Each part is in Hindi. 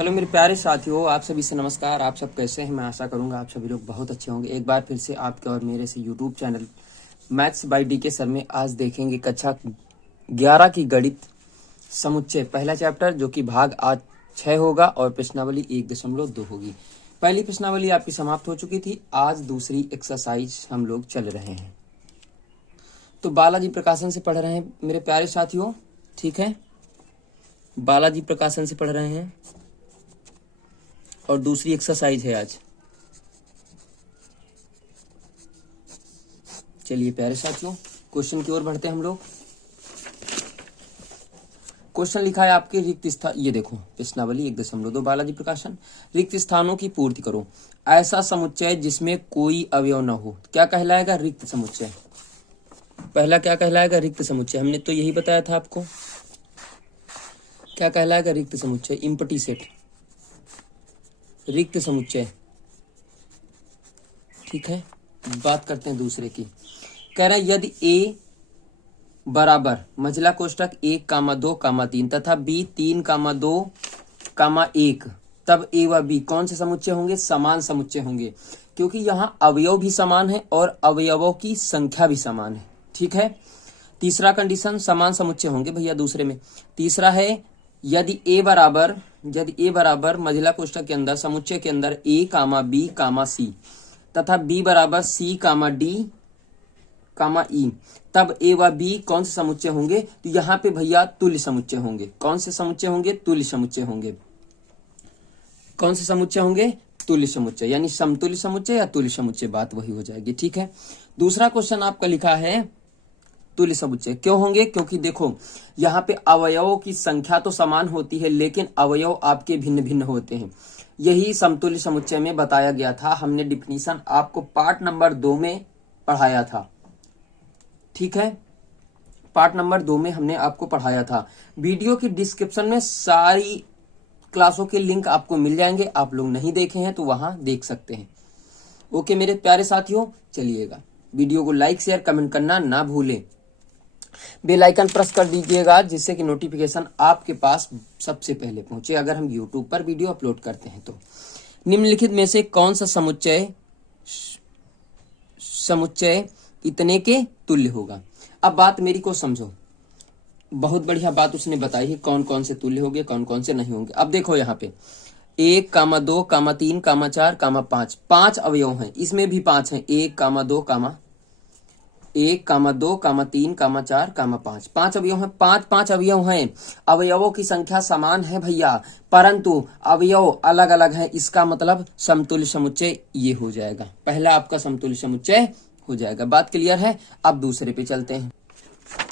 हेलो मेरे प्यारे साथियों, आप सभी से नमस्कार। आप सब कैसे हैं? मैं आशा करूंगा आप सभी लोग बहुत अच्छे होंगे। एक बार फिर से आपके और मेरे से YouTube channel maths by DK sir में आज देखेंगे कक्षा 11 की गणित समुच्चय पहला चैप्टर, जो कि भाग आज 6 होगा और प्रश्नावली 1.2 होगी। पहली प्रश्नावली आपकी समाप्त हो चुकी थी, आज दूसरी एक्सरसाइज हम लोग चल रहे हैं। तो बालाजी प्रकाशन से पढ़ रहे हैं मेरे प्यारे साथियों, ठीक है? बालाजी प्रकाशन से पढ़ रहे हैं और दूसरी एक्सरसाइज है आज। चलिए प्यारे साथियों, क्वेश्चन की ओर बढ़ते हैं हम लोग। क्वेश्चन लिखा है आपके रिक्त स्थान, ये देखो प्रश्नावली 1.2 बालाजी प्रकाशन। रिक्त स्थानों की पूर्ति करो। ऐसा समुच्चय जिसमें कोई अवयव न हो क्या कहलाएगा? रिक्त समुच्चय। पहला क्या कहलाएगा? रिक्त समुच्चय। हमने तो यही बताया था आपको। क्या कहलाएगा रिक्त समुच्चय? इम्पटी सेट, रिक्त समुच्चय, ठीक है। बात करते हैं दूसरे की। कह रहा है यदि ए बराबर मझला कोष्टक 1,2,3 तथा बी 3,2,1, तब ए व बी कौन से समुच्चय होंगे? समान समुच्चय होंगे, क्योंकि यहाँ अवयव भी समान है और अवयवों की संख्या भी समान है, ठीक है। तीसरा कंडीशन, समान समुच्चय होंगे भैया दूसरे में। तीसरा है यदि ए बराबर मझला कोष्टक के अंदर समुच्चय के अंदर ए कामा बी कामा सी तथा बी बराबर सी कामा डी कामा ई, तब ए व बी कौन से समुच्चय होंगे? तो यहाँ पे भैया तुल्य समुच्चय होंगे। कौन से समुच्चय होंगे? तुल्य समुच्चय होंगे। कौन से समुच्चय होंगे? तुल्य समुच्चय, यानी समतुल्य समुच्चय या तुल्य समुच्चय, बात वही हो जाएगी, ठीक है। दूसरा क्वेश्चन आपका लिखा है तुल्य समुच्चय क्यों होंगे? क्योंकि देखो यहाँ पे अवयवों की संख्या तो समान होती है, लेकिन अवयव आपके भिन्न भिन्न होते हैं। यही समतुल्य समुच्चय में बताया गया था। हमने डिफिनीशन आपको पार्ट नंबर 2 में पढ़ाया था, ठीक है। पार्ट नंबर 2 में हमने आपको पढ़ाया था। वीडियो की डिस्क्रिप्शन में सारी क्लासों के लिंक आपको मिल जाएंगे। आप लोग नहीं देखे हैं तो वहां देख सकते हैं। ओके मेरे प्यारे साथियों, चलिएगा वीडियो को लाइक शेयर कमेंट करना ना भूलें। बेल आइकन प्रेस कर दीजिएगा, जिससे कि नोटिफिकेशन आपके पास सबसे पहले पहुंचे अगर हम यूट्यूब पर वीडियो अपलोड करते हैं तो। निम्नलिखित में से कौन सा समुच्चय इतने के तुल्य होगा? अब बात मेरी को समझो, बहुत बढ़िया बात उसने बताई है, कौन कौन से तुल्य होंगे कौन कौन से नहीं होंगे। अब देखो यहाँ पे 1,2,3,4,5 5 अवयव हैं, इसमें भी 5 हैं। 1,2,3,4,5 5 अवयव हैं। 5 अवयव हैं। अवयवों की संख्या समान है भैया, परंतु अवयव अलग अलग हैं। इसका मतलब समतुल्य समुच्चय ये हो जाएगा। पहला आपका समतुल्य समुच्चय हो जाएगा। बात क्लियर है? अब दूसरे पे चलते हैं।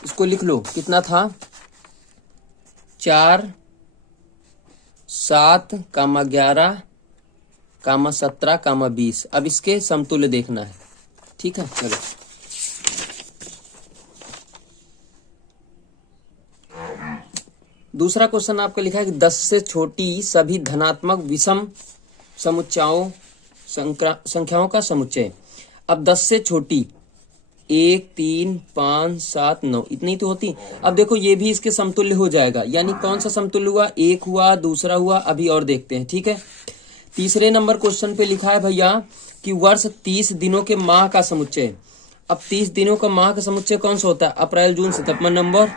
इसको लिख लो, कितना था? 4, 7, 11, 17, 20। अब इसके समतुल्य देखना है, ठीक है। चलो दूसरा क्वेश्चन आपका लिखा है कि 10 से छोटी सभी धनात्मक विषम संख्याओं का समुच्चय। अब 10 से छोटी 1, 3, 5, 7, 9 इतनी तो होती। अब देखो ये भी इसके समतुल्य हो जाएगा, यानी कौन सा समतुल्य हुआ? 1 हुआ, दूसरा हुआ, अभी और देखते हैं, ठीक है। तीसरे नंबर क्वेश्चन पे लिखा है भैया कि वर्ष 30 दिनों के माह का समुच्चय। अब 30 दिनों का माह का समुच्चय कौन सा होता है? अप्रैल, जून, सितंबर, नवंबर।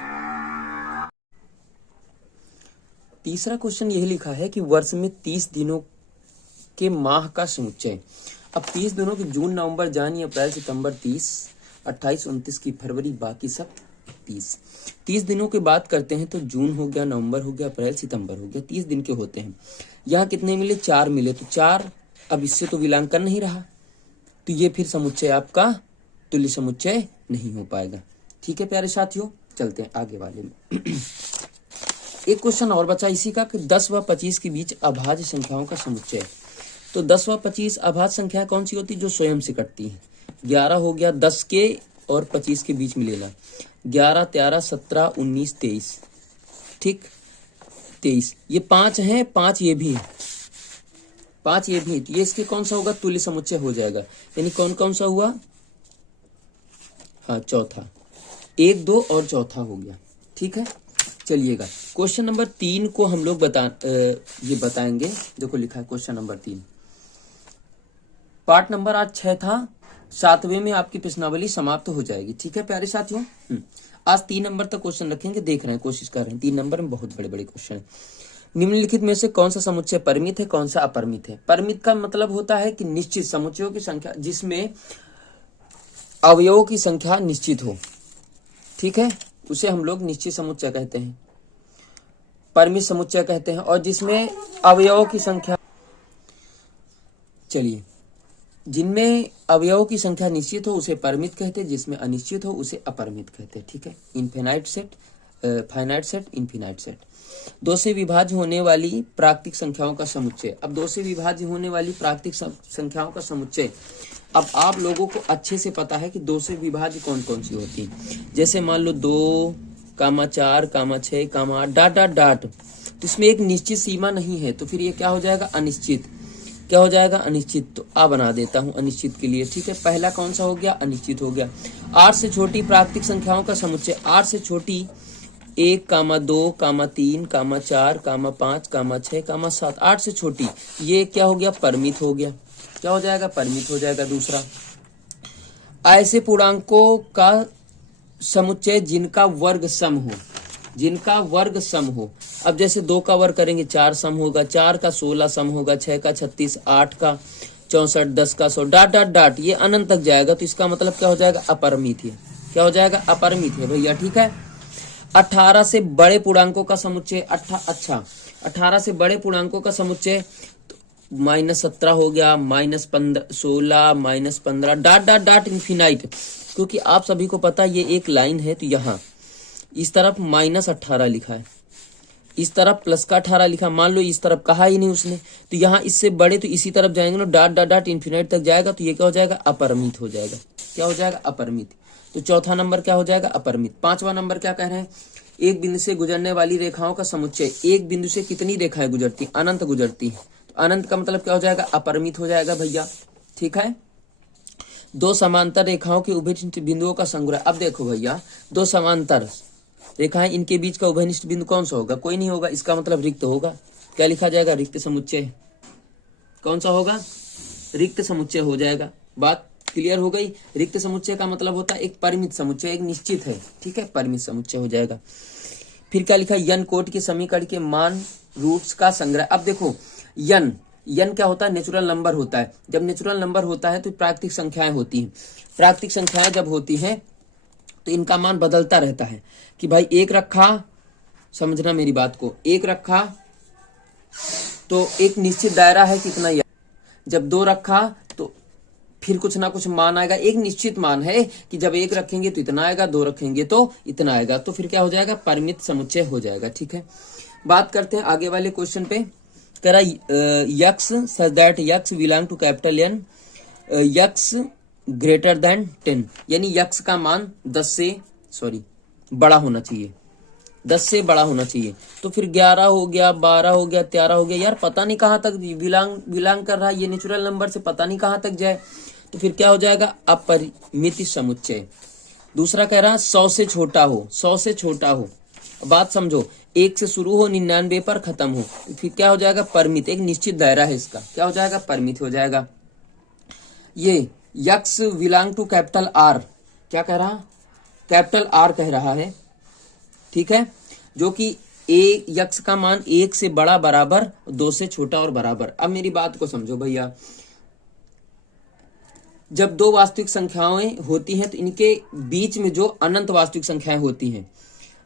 तीसरा क्वेश्चन यही लिखा है कि वर्ष में 30 दिनों के माह का समुच्चय। अब 30 दिनों की जून, नवंबर, जनवरी, अप्रैल, सितंबर 30, 28, 29 की फरवरी, बाकी सब 30। 30 दिनों की बात करते हैं तो जून हो गया, नवंबर हो गया, अप्रैल, सितंबर हो गया, 30 दिन के होते हैं। यहाँ कितने मिले? 4 मिले। तो 4 अब इससे तो विलांकन नहीं रहा, तो ये फिर समुच्चय आपका तुल्य समुच्चय नहीं हो पाएगा, ठीक है प्यारे साथियों। चलते हैं आगे वाले में। एक क्वेश्चन और बचा इसी का कि 10 व 25 के बीच अभाज्य संख्याओं का समुच्चय। तो 10 व 25 अभाज्य संख्या कौन सी होती है? जो स्वयं से कटती है। 11 हो गया 10 के और 25 के बीच मिलेगा। 11, 13, 17, 19, 23, ठीक, 23। ये 5 हैं, 5 ये भी है, 5 ये भी है। तो ये इसके कौन सा होगा? तुल्य समुच्चय हो जाएगा। यानी कौन कौन सा हुआ? हाँ, चौथा। 1, 2 और चौथा हो गया, ठीक है। चलिएगा क्वेश्चन नंबर 3 को हम लोग ये बताएंगे। देखो लिखा है क्वेश्चन नंबर 3। पार्ट नंबर आज 6 था, 7वें में आपकी प्रश्नावली समाप्त हो जाएगी। ठीक है प्यारे साथियों, आज 3 नंबर तक क्वेश्चन रखेंगे, देख रहे हैं, कोशिश कर रहे हैं। 3 नंबर में बहुत बड़े बड़े क्वेश्चन है। निम्नलिखित में से कौन सा समुच्चय परिमित है, कौन सा अपरिमित है? परिमित का मतलब होता है कि निश्चित समुच्चयों की संख्या जिसमें अवयवों की संख्या निश्चित हो, ठीक है, उसे हम लोग निश्चित समुच्चय कहते हैं, परिमित समुच्चय कहते हैं। और जिसमें अवयवों की संख्या, चलिए, जिनमें अवयवों की संख्या निश्चित हो उसे परिमित कहते हैं, जिसमें अनिश्चित हो उसे अपरिमित कहते हैं। ठीक है, infinite set, finite set, infinite set. 2 से विभाज्य होने वाली प्राकृतिक संख्याओं का समुच्चय। अब 2 से विभाज्य होने वाली प्राकृतिक संख्याओं का समुच्चय, अब आप लोगों को अच्छे से पता है कि 2 से विभाज्य कौन कौन सी होती है। जैसे मान लो 2, 4, 6, 8 डाट डाट डाट, तो इसमें एक निश्चित सीमा नहीं है, तो फिर ये क्या हो जाएगा? अनिश्चित। क्या हो जाएगा? अनिश्चित। तो आ बना देता हूं अनिश्चित के लिए। ठीक है, पहला कौन सा हो गया? अनिश्चित हो गया। 8 से छोटी प्राकृतिक संख्याओं का समुच्चय, 8 से छोटी 1, 2, 3, 4, 5, 6, 7, 8 से छोटी, ये क्या हो गया? परिमित हो गया। क्या हो जाएगा? परिमित हो जाएगा। दूसरा, ऐसे पूर्णांकों का समुच्चय जिनका वर्ग सम हो, जिनका वर्ग सम हो। अब जैसे 2 का वर्ग करेंगे 4 सम होगा, 4 का 16 सम होगा, 6 का 36, 8 का 64, 10 का 100 डाट डाट डाट, ये अनंत तक जाएगा, तो इसका मतलब क्या हो जाएगा? अपरिमित है। क्या हो जाएगा? अपरिमित है भैया। ठीक है, 18 से बड़े पूर्णांकों का समुच्चय, 18 से बड़े पूर्णांकों का समुच्चय, -17 हो गया, -15, 16, -15 डाट डाट डाट इन्फिनाइट। क्योंकि आप सभी को पता ये एक लाइन है, तो यहाँ इस तरफ -18 लिखा है, इस तरफ प्लस का 18 लिखा। मान लो इस तरफ कहा ही नहीं उसने, तो यहाँ इससे बड़े तो इसी तरफ जाएंगे ना, डाट डाट डाट इन्फिनाइट तक जाएगा, तो ये क्या हो जाएगा? अपरिमित हो जाएगा। क्या हो जाएगा? अपरिमित। तो चौथा नंबर क्या हो जाएगा? अपरिमित। 5वां नंबर क्या कह रहे हैं? एक बिंदु से गुजरने वाली रेखाओं का समुच्चय। एक बिंदु से कितनी रेखाएं गुजरती? अनंत गुजरती है। तो अनंत का मतलब क्या हो जाएगा? अपरिमित हो जाएगा भैया। ठीक है, 2 समांतर रेखाओं के उभयनिष्ठ बिंदुओं का संग्रह। अब देखो भैया, 2 समांतर रेखाएं, इनके बीच का उभयनिष्ठ बिंदु कौन सा होगा? कोई नहीं होगा, इसका मतलब रिक्त होगा। क्या लिखा जाएगा? रिक्त समुच्चय। कौन सा होगा? रिक्त समुच्चय हो जाएगा। बात क्लियर हो गई? रिक्त समुच्चय का मतलब होता है एक परिमित समुच्चय, एक निश्चित है। ठीक है, परिमित समुच्चय हो जाएगा। फिर क्या लिखा? यन कोट के समीकरण के मान रूट्स का संग्रह। अब देखो, यन क्या होता है? नेचुरल नंबर होता है। जब नेचुरल नंबर होता है तो प्राकृतिक संख्याएं होती हैं। प्राकृतिक संख्याएं जब होती हैं तो इनका मान बदलता रहता है। कि भाई 1 रखा, समझना मेरी बात को, 1 रखा तो एक निश्चित दायरा है कितना, जब 2 रखा तो फिर कुछ ना कुछ मान आएगा। एक निश्चित मान है कि जब 1 रखेंगे तो इतना आएगा, 2 रखेंगे तो इतना आएगा, तो फिर क्या हो जाएगा? परिमित समुच्चय हो जाएगा। ठीक है, बात करते हैं आगे वाले क्वेश्चन पे। कह रहा x such that x belong to capital N, x greater than 10, यानी यक्स का मान 10 से बड़ा होना चाहिए, 10 से बड़ा होना चाहिए। तो फिर 11 हो गया, 12 हो गया, 13 हो गया, यार पता नहीं कहाँ तक बिलोंग कर रहा है ये नेचुरल नंबर से, पता नहीं कहाँ तक जाए, तो फिर क्या हो जाएगा? अपरिमित समुच्चय। दूसरा कह रहा 100 से छोटा हो, 100 से छोटा हो। बात समझो, 1 से शुरू हो, 99 पर खत्म हो, फिर क्या हो जाएगा? परिमित। एक निश्चित दायरा है इसका, क्या हो जाएगा? परिमित हो जाएगा। ये x belong to capital R, क्या कह रहा? कैपिटल आर कह रहा है। ठीक है, जो कि यक्स का मान 1 से बड़ा बराबर, 2 से छोटा और बराबर। अब मेरी बात को समझो भैया, जब 2 वास्तविक संख्याएं होती हैं तो इनके बीच में जो अनंत वास्तविक संख्याएं होती हैं,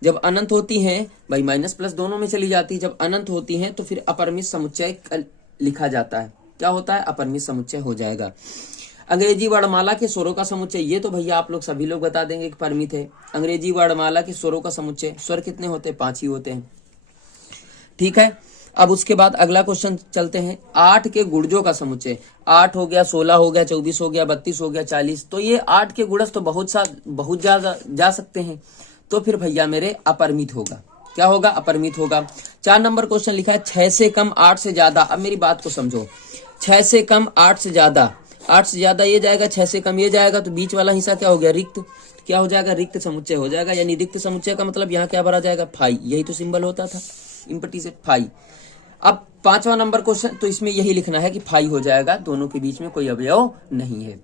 जब अनंत होती हैं भाई माइनस प्लस दोनों में चली जाती है, जब अनंत होती हैं तो फिर अपरिमित समुच्चय लिखा जाता है। क्या होता है? अपरिमित समुच्चय हो जाएगा। अंग्रेजी वर्णमाला के स्वरों का समुच्चय, ये तो भैया आप लोग सभी लोग बता देंगे कि परिमित है। अंग्रेजी वर्णमाला के स्वरों का समुच्चय, स्वर कितने होते हैं? 5 ही होते हैं। ठीक है, अब उसके बाद अगला क्वेश्चन चलते हैं। 8 के गुणजों का समुच्चय, 8 हो गया, 16 हो गया, 24 हो गया, 32 हो गया, 40, तो ये 8 के गुणज तो बहुत ज्यादा जा सकते हैं, तो फिर भैया मेरे अपरिमित होगा। क्या होगा? अपरिमित होगा। 4 नंबर क्वेश्चन लिखा है 6 से कम 8 से ज्यादा। अब मेरी बात को समझो, 6 से कम 8 से ज्यादा, 8 से ज्यादा ये जाएगा, 6 से कम ये जाएगा, तो बीच वाला हिस्सा क्या हो गया, रिक्त। क्या हो जाएगा, रिक्त समुच्चय हो जाएगा। यानी रिक्त समुच्चय का मतलब यहाँ क्या भरा जाएगा, फाई। यही तो सिंबल होता था इम्पटी से, फाई। अब 5वां नंबर क्वेश्चन, तो इसमें यही लिखना है कि फाई हो जाएगा, दोनों के बीच में कोई अवयव नहीं है।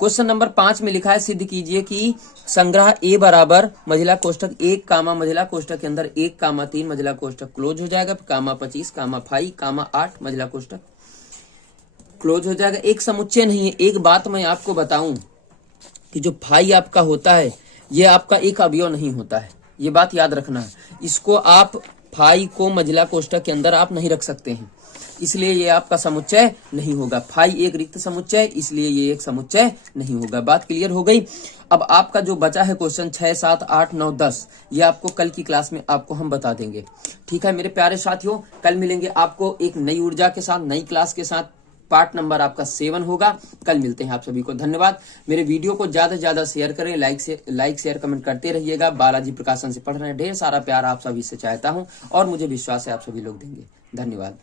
क्वेश्चन नंबर 5 में लिखा है, सिद्ध कीजिए कि संग्रह ए बराबर मझिला कोष्ठक 1 कामा मझिला कोष्ठक के अंदर 1 कामा 3 मझिला कोष्ठक क्लोज हो जाएगा, कामा 25 कामा फाई कामा 8 मझिला कोष्ठक क्लोज हो जाएगा। एक समुच्चय नहीं है। एक बात मैं आपको बताऊं कि जो फाई आपका होता है ये आपका एक अवयव नहीं होता है, ये बात याद रखना है। इसको आप फाई को मझिला कोष्ठक के अंदर आप नहीं रख सकते हैं, इसलिए ये आपका समुच्चय नहीं होगा। फाई एक रिक्त समुच्चय, इसलिए ये एक समुच्चय नहीं होगा। बात क्लियर हो गई। अब आपका जो बचा है क्वेश्चन 6, 7, 8, 9, 10, ये आपको कल की क्लास में आपको हम बता देंगे। ठीक है मेरे प्यारे साथियों, कल मिलेंगे आपको एक नई ऊर्जा के साथ, नई क्लास के साथ। पार्ट नंबर आपका 7 होगा। कल मिलते हैं आप सभी को। धन्यवाद। मेरे वीडियो को ज्यादा से ज्यादा शेयर करें, लाइक शेयर कमेंट करते रहिएगा। बालाजी प्रकाशन से पढ़ रहे हैं, ढेर सारा प्यार आप सभी से चाहता हूं और मुझे विश्वास है आप सभी लोग देंगे। धन्यवाद।